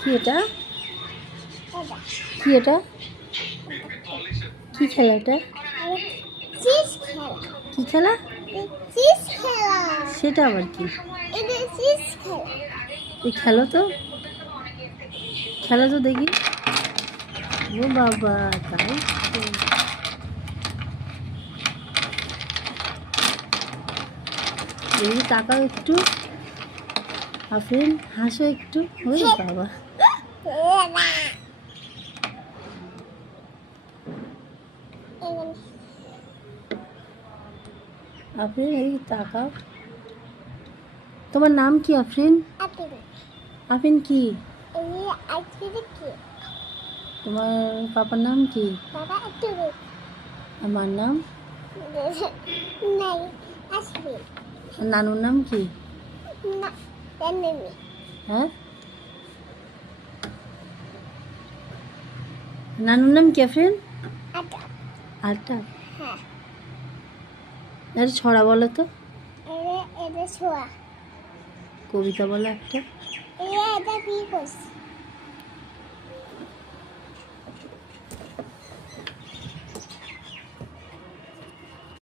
কি এটা? কি এটা? কি খেলা এটা? কি খেলা? সেটা আবার কি? এই খেলো তো, খেলো তো দেখি। ও বাবা, তাই এই তাকাও একটু, আফরিন হাসো একটু। ওই বাবা, আফরিন এই তাকাও। তোমার নাম কি আফরিন? আফরিন কি? তোমার পাপার নাম কি? আমার নাম? নানুর নাম কি? হ্যাঁ, নানুর নাম কি আফরিন? আটা। আরে ছড়া বলো তো, কবিতা বলো একটা।